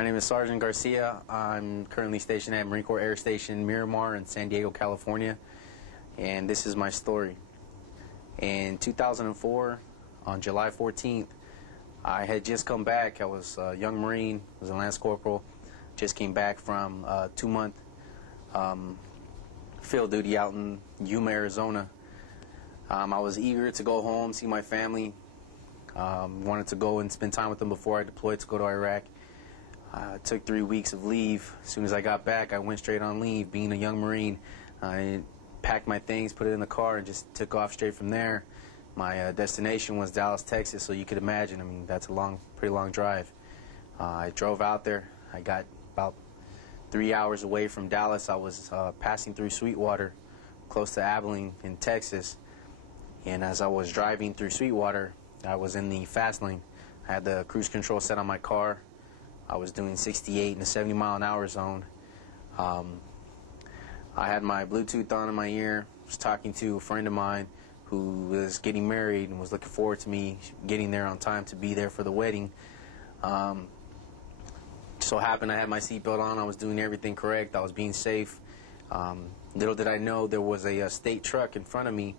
My name is Sergeant Garcia. I'm currently stationed at Marine Corps Air Station Miramar in San Diego, California, and this is my story. In 2004, on July 14th, I had just come back. I was a young Marine, was a Lance Corporal, just came back from a 2-month field duty out in Yuma, Arizona. I was eager to go home, see my family, wanted to go and spend time with them before I deployed to go to Iraq. Took 3 weeks of leave. As soon as I got back, I went straight on leave. Being a young Marine, I packed my things, put it in the car, and just took off straight from there. My destination was Dallas, Texas, so you could imagine, I mean, that's a pretty long drive. I drove out there. I got about 3 hours away from Dallas. I was passing through Sweetwater, close to Abilene in Texas. And as I was driving through Sweetwater, I was in the fast lane. I had the cruise control set on my car. I was doing 68 in a 70-mile-an-hour zone. I had my Bluetooth on in my ear. Was talking to a friend of mine who was getting married and was looking forward to me getting there on time to be there for the wedding. So happened I had my seatbelt on. I was doing everything correct. I was being safe. Little did I know there was a state truck in front of me,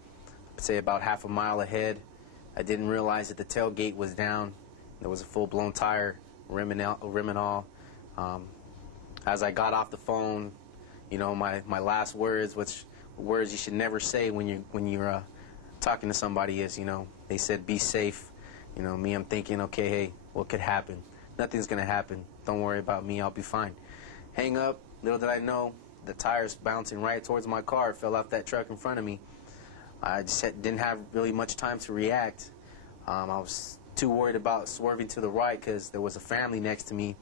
I'd say about half a mile ahead. I didn't realize that the tailgate was down. There was a full-blown tire, rim and all. As I got off the phone, you know, my last words, which words you should never say when you're talking to somebody, is, you know, they said, "Be safe." You know, me, I'm thinking, okay, hey, what could happen? Nothing's gonna happen. Don't worry about me. I'll be fine. Hang up. Little did I know, the tires bouncing right towards my car, fell off that truck in front of me. I just didn't have really much time to react. I was too worried about swerving to the right because there was a family next to me.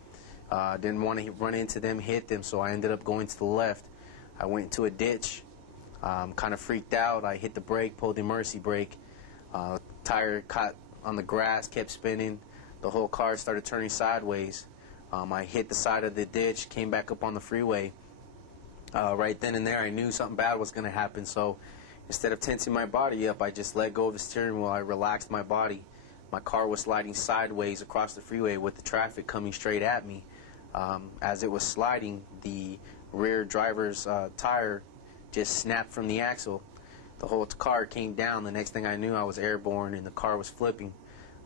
Didn't want to run into them, hit them, so I ended up going to the left. I went into a ditch, kind of freaked out. I hit the brake, pulled the emergency brake. Tire caught on the grass, kept spinning. The whole car started turning sideways. I hit the side of the ditch, came back up on the freeway. Right then and there, I knew something bad was going to happen, so instead of tensing my body up, I just let go of the steering wheel. I relaxed my body. My car was sliding sideways across the freeway with the traffic coming straight at me. As it was sliding, the rear driver's tire just snapped from the axle. The whole car came down. The next thing I knew, I was airborne and the car was flipping.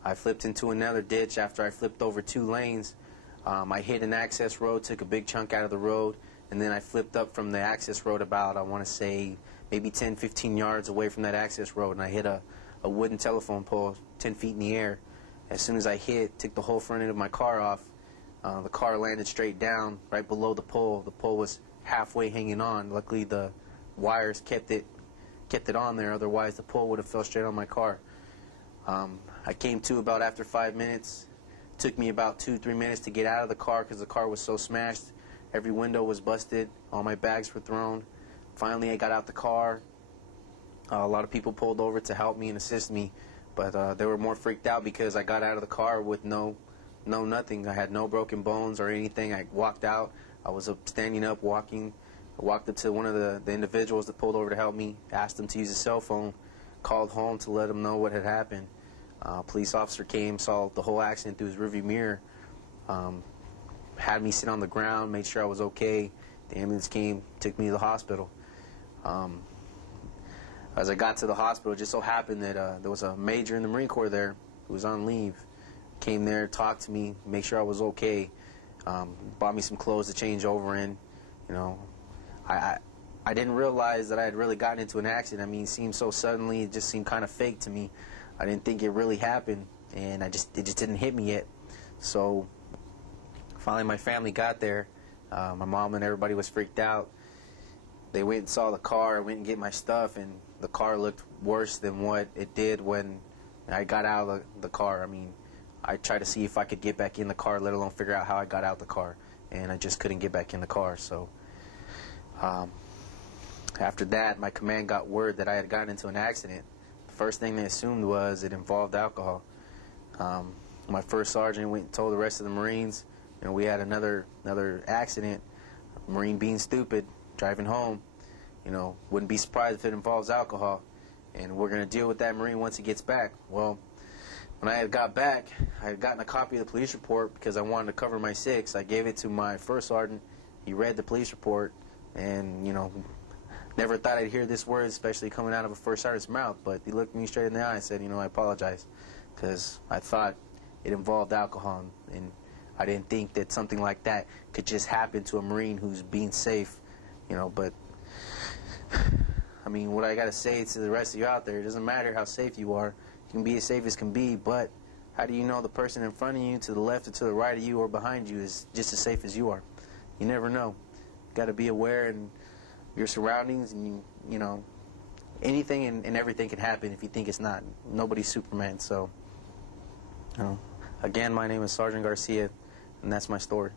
I flipped into another ditch after I flipped over 2 lanes. I hit an access road, took a big chunk out of the road, and then I flipped up from the access road about, I want to say, maybe 10, 15 yards away from that access road, and I hit a wooden telephone pole 10 feet in the air. As soon as I hit, took the whole front end of my car off. The car landed straight down right below the pole. The pole was halfway hanging on. Luckily, the wires kept it on there. Otherwise, the pole would have fell straight on my car. I came to about after 5 minutes. It took me about 2-3 minutes to get out of the car because the car was so smashed. Every window was busted. All my bags were thrown. Finally, I got out the car. A lot of people pulled over to help me and assist me, but they were more freaked out because I got out of the car with nothing. I had no broken bones or anything. I walked out. I was standing up, walking. I walked up to one of the individuals that pulled over to help me, asked them to use a cell phone, called home to let them know what had happened. Police officer came, saw the whole accident through his rearview mirror, had me sit on the ground, made sure I was okay. The ambulance came, took me to the hospital. As I got to the hospital, it just so happened that there was a major in the Marine Corps there who was on leave. Came there, talked to me, make sure I was okay, bought me some clothes to change over in. You know, I didn't realize that I had really gotten into an accident. I mean, it seemed so suddenly, it just seemed kind of fake to me. I didn't think it really happened, and it just didn't hit me yet. So finally my family got there. My mom and everybody was freaked out. They went and saw the car, went and get my stuff, and the car looked worse than what it did when I got out of the car. I mean, I tried to see if I could get back in the car, let alone figure out how I got out the car, and I just couldn't get back in the car. So after that, my command got word that I had gotten into an accident. The first thing they assumed was it involved alcohol. My first sergeant went and told the rest of the Marines, you know, we had another accident, Marine being stupid, driving home. You know, wouldn't be surprised if it involves alcohol, and we're going to deal with that Marine once he gets back. Well, when I had got back, I had gotten a copy of the police report because I wanted to cover my six. I gave it to my first sergeant. He read the police report, and, you know, never thought I'd hear this word, especially coming out of a first sergeant's mouth. But he looked me straight in the eye and said, you know, I apologize, because I thought it involved alcohol, and I didn't think that something like that could just happen to a Marine who's being safe, you know. But I mean, what I got to say to the rest of you out there, it doesn't matter how safe you are. You can be as safe as can be, but how do you know the person in front of you, to the left or to the right of you or behind you, is just as safe as you are? You never know. You got to be aware in your surroundings, and you know, anything and everything can happen if you think it's not. Nobody's Superman. So, you know, again, my name is Sergeant Garcia, and that's my story.